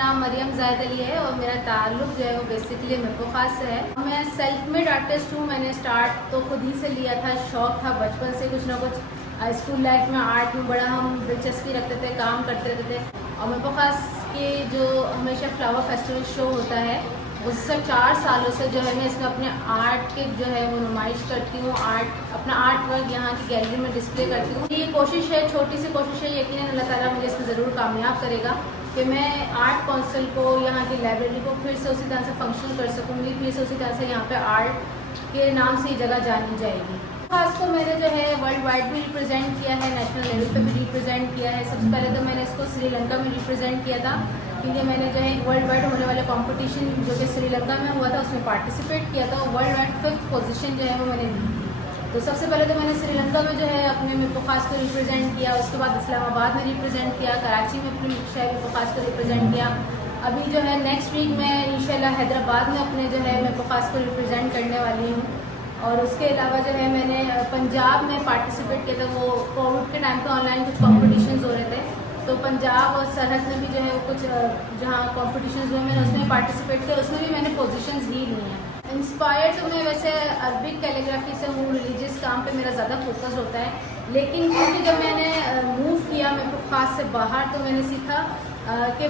नाम मरियम जायद अली है और मेरा ताल्लुक जो है वो बेसिकली मेपोखास से है। मैं सेल्फ मेड आर्टिस्ट हूँ। मैंने स्टार्ट तो खुद ही से लिया था, शौक था बचपन से कुछ ना कुछ। स्कूल लाइफ में आर्ट में बड़ा हम दिलचस्पी रखते थे, काम करते रहते थे। और मेपोखास के जो हमेशा फ्लावर फेस्टिवल शो होता है उससे 4 सालों से जो है मैं इसमें अपने आर्ट के जो है वो नुमाइश करती हूँ। अपना आर्ट वर्क यहाँ की गैलरी में डिस्प्ले करती हूँ। ये कोशिश है, छोटी सी कोशिश है, यकीनन अल्लाह ताला मुझे इसमें ज़रूर कामयाब करेगा कि मैं आर्ट काउंसिल को, यहाँ की लाइब्रेरी को फिर से उसी तरह से फंक्शन कर सकूँगी, फिर से उसी तरह से यहाँ पे आर्ट के नाम से ये जगह जानी जाएगी। खास को मैंने जो है वर्ल्ड वाइड भी रिप्रेजेंट किया है, नेशनल लेवल पे भी रिप्रेजेंट किया है। सबसे पहले तो मैंने इसको श्रीलंका में रिप्रेजेंट किया था, क्योंकि मैंने जो है वर्ल्ड वाइड होने वाले कंपटीशन जो कि श्रीलंका में हुआ था उसमें पार्टिसिपेट किया था और वर्ल्ड वाइड 5th पोजीशन जो है वो मैंने ली। तो सबसे पहले तो मैंने श्रीलंका में जो है अपने मेपोखास को रिप्रेजेंट किया, उसके बाद इस्लामाबाद में रिप्रेजेंट किया, कराची में अपने शहर मेपोखास को रिप्रेजेंट किया। अभी जो है नेक्स्ट वीक मैं इंशाल्लाह हैदराबाद में अपने जो है मेपोखास को रिप्रेजेंट करने वाली हूँ। और उसके अलावा जो है मैंने पंजाब में पार्टिसिपेट किया था। वो कोविड के टाइम पे ऑनलाइन कुछ कॉम्पिटिशन्स हो रहे थे, तो पंजाब और सरहद में भी जो है कुछ जहाँ कॉम्पिटिशन्स हुए मैंने उसमें पार्टिसिपेट किया, उसमें भी मैंने पोजीशंस ही ली हैं। इंस्पायर तो मैं वैसे अरबिक कैलीग्राफी से हूँ, रिलीजियस काम पे मेरा ज़्यादा फोकस होता है, लेकिन क्योंकि जब मैंने मूव किया मेपोखास से बाहर तो मैंने सीखा कि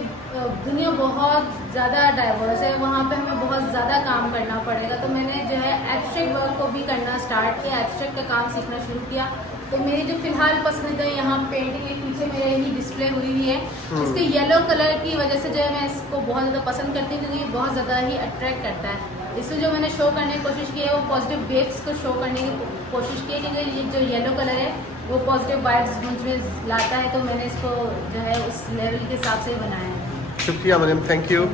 दुनिया बहुत ज़्यादा डाइवर्स है, वहाँ पे हमें बहुत ज़्यादा काम करना पड़ेगा। तो मैंने जो है एब्स्ट्रैक्ट वर्क को भी करना स्टार्ट किया, एब्स्ट्रैक्ट का काम सीखना शुरू किया। तो मेरी जो फिलहाल पसंदीदा यहाँ पेंटिंग के पीछे मेरे ही डिस्प्ले हुई है, इसके येलो कलर की वजह से जो है मैं इसको बहुत ज़्यादा पसंद करती हूँ, क्योंकि ये बहुत ज़्यादा ही अट्रैक्ट करता है। इसमें जो मैंने शो करने की कोशिश की है वो पॉजिटिव वेव्स को शो करने की कोशिश की है, क्योंकि ये जो येलो कलर है वो पॉजिटिव वाइब्स मुझमें लाता है, तो मैंने इसको जो है उस लेवल के हिसाब से बनाया है। शुक्रिया मरियम, थैंक यू।